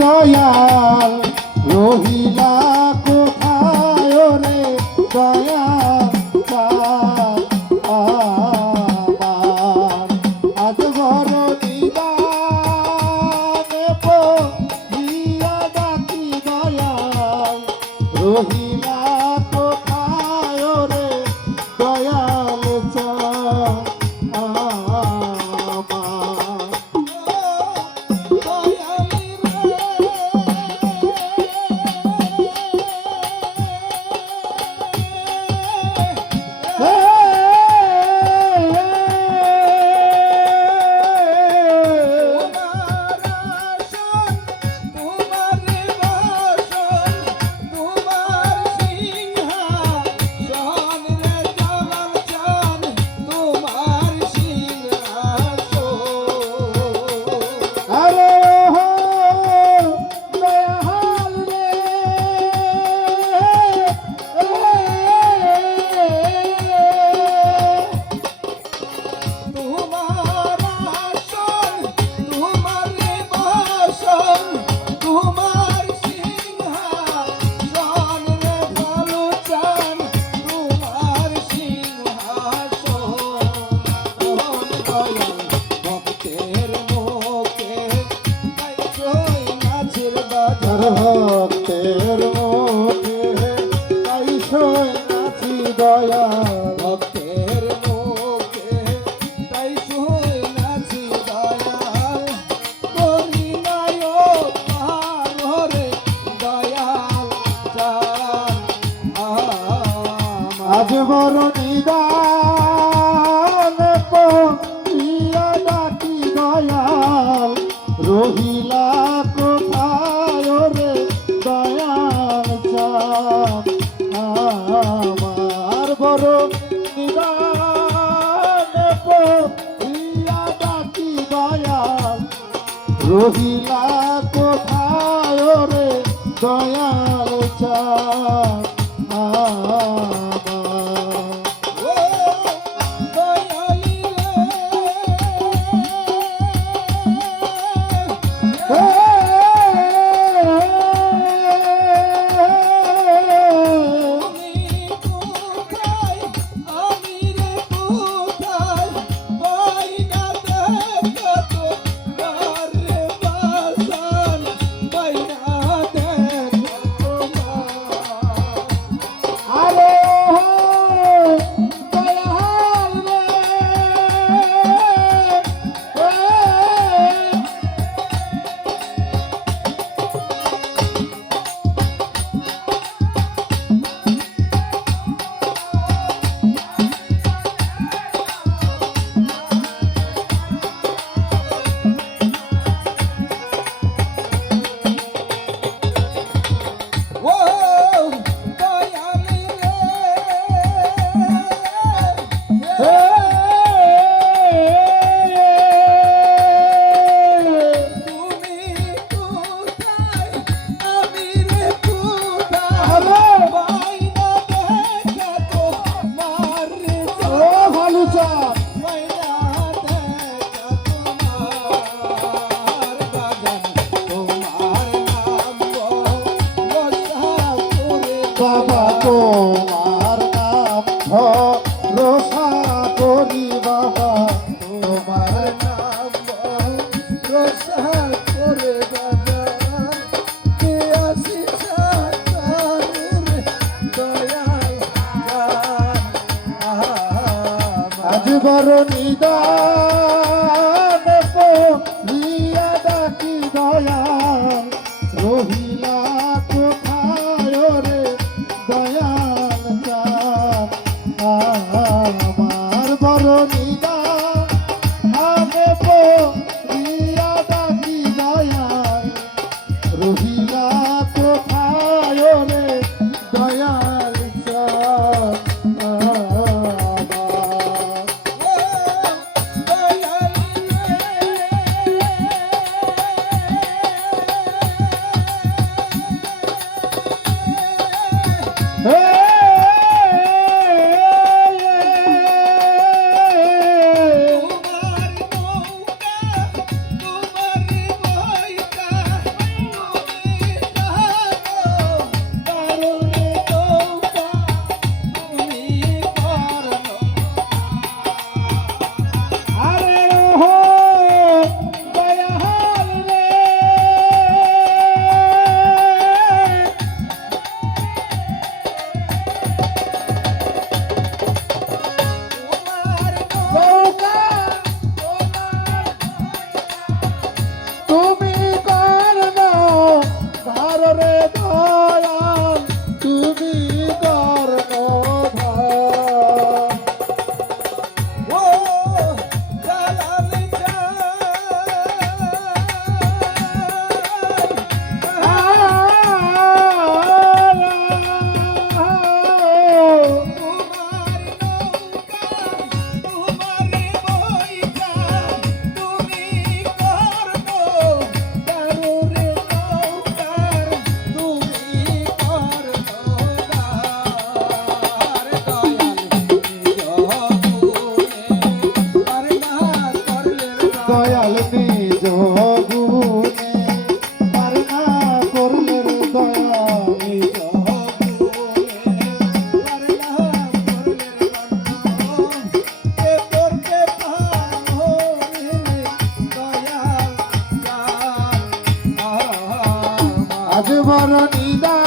দয়াল রহিলা কোথায় রে দয়াল আজ বড় নিদানে পড়িয়া ডাকি দয়াল রহিলা কোথায় রে দয়াল ভক্তের মুখে তাই শোয় নাচি দয়াল ভক্তের মুখে তাই শোয় নাচি দয়াল করি নায় পারে দয়াল আজ বড় নিদান পিয়া ডাকি দয়াল রহিলা কোথায় রে দয়াল আমার বড় নিদানে পিয়া ডাকি দয়াল রহিলা কোথায় রে দয়াল বাবা তোমার নাম ভরসা করি বাবা তোমার নাম ভরসা করে বাবা কে আসিস দয়াল আজ বড় নিদান রিয়া ডাকি দয়াল রহিলা কোথায় রে দয়াল আমার বড় নিদান আগে রিয়া ডাকি দয়াল রহিলা কোথায় রে দয়াল আজ বড় নিদা